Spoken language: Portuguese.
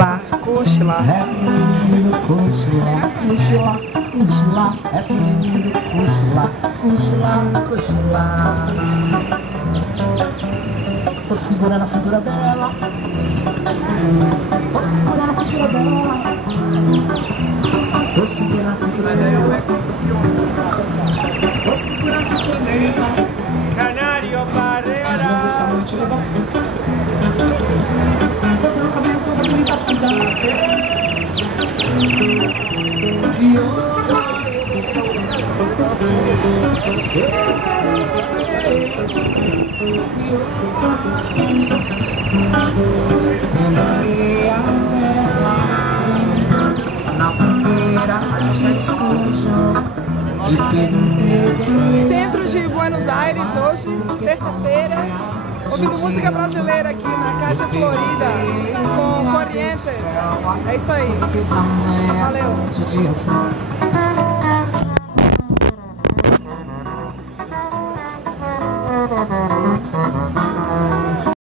Cochila. É lindo, cochila, cochila, cochila. É lindo, cochila, cochila, cochila. Vou segurar na cintura dela. Vou segurar na cintura dela. Vou segurar na cintura dela. Vou segurar na cintura dela. Canário para regalar. Essa noite levar. Você não sabe a responsabilidade que dá. Na bandeira de São João. Centro de Buenos Aires, hoje, terça-feira, ouvindo música brasileira aqui na Caixa Florida, com Corrientes. É isso aí. Valeu.